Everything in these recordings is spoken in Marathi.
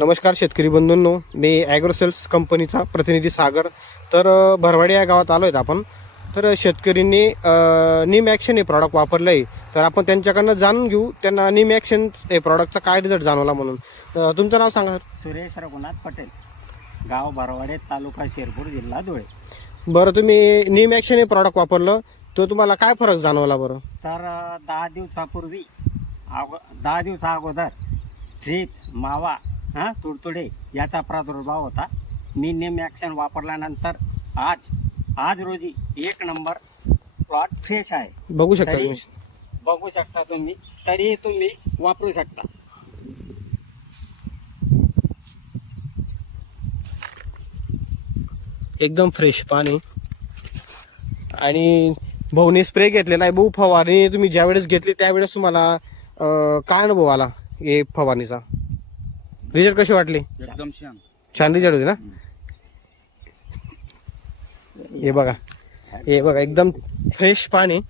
नमस्कार शेतकरी बंधूंनो, मी ॲग्रोसेल्स कंपनीचा प्रतिनिधी सागर. तर भरवाडी या गावात आलो आहेत आपण. तर शेतकरींनी नीम ॲक्शन हे प्रॉडक्ट वापरलं आहे. तर आपण त्यांच्याकडनं जाणून घेऊ त्यांना नीम ॲक्शन हे प्रॉडक्टचा काय रिझल्ट जाणवला म्हणून. तुमचं नाव सांगा. सुरेश रघुनाथ पटेल, गाव भरवाडे, तालुका शिरपूर, जिल्हा धुळे. बरं, तुम्ही नीम ॲक्शन हे प्रॉडक्ट वापरलं तर तुम्हाला काय फरक जाणवला बरं? तर 10 दिवसा अगोदर ट्रिप्स, मावा, तुडतुडे याचा प्रादुर्भाव होता. मी नेम ॲक्शन वापरल्यानंतर आज रोजी 1 नंबर प्लॉट फ्रेश आहे. बघू शकता तरी- तुम्ही. बघू शकता तुम्ही, तरी तुम्ही वापरू शकता. एकदम फ्रेश पाणी. आणि भाऊनी स्प्रे घेतलेला आहे. भाऊ, फवारणी तुम्ही ज्यावेळेस घेतली त्यावेळेस तुम्हाला काय अनुभव आला हे फवारणीचा? रिझल्ट कसे वाटले? एकदम छान रिझल्ट होते ना. हे बघा एकदम फ्रेश पाणी.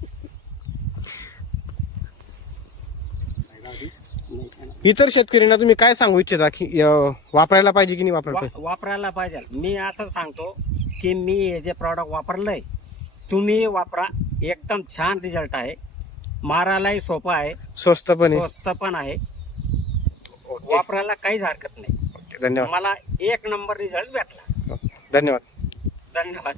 इतर शेतकऱ्यांना तुम्ही काय सांगू इच्छिता की वापरायला पाहिजे की नाही वापरायला पाहिजे? वापरायला पाहिजे. मी असं सांगतो की मी हे जे प्रॉडक्ट वापरलंय तुम्ही वापरा. एकदम छान रिझल्ट आहे. मारायलाही सोपं आहे, स्वस्त पण आहे. स्वस्त पण आहे. वापरायला काहीच हरकत नाही. धन्यवाद. मला 1 नंबर रिझल्ट भेटला. धन्यवाद. धन्यवाद.